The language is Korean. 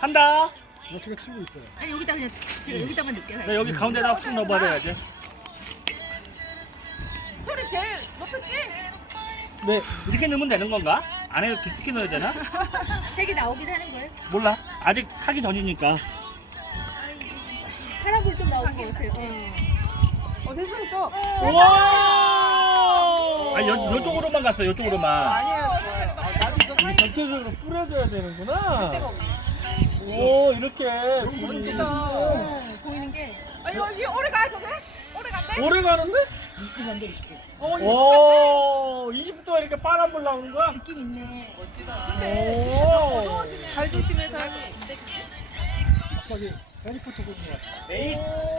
한다. 제가 치고 있어요. 아니 여기다 그냥 제가 여기다만 넣게. 네, 여기 가운데다가 푹 넣어버려야지. 소리 제일 높였지? 네. 이렇게 넣으면 되는 건가? 안에 깊게 넣어야 되나? 색이 나오긴 하는 거예요. 몰라. 아직 타기 전이니까. 파란불 좀 나오는 거 같아요. 됐어, 또. 우와! 아, 요쪽으로만 갔어, 요쪽으로만. 아니에요. 이게 전체적으로 뿌려줘야 되는구나. 오, 이렇게. 보이는 게. 아니, 여기 오래 가야 돼? 오래 간대? 오래 가는데? 20분 안 돼, 20분. 오, 20도 이렇게 파란불 나오는 거야? 느낌 있네. 오. 잘 조심해서. 갑자기 해리포터 보는 거 같아. 에이,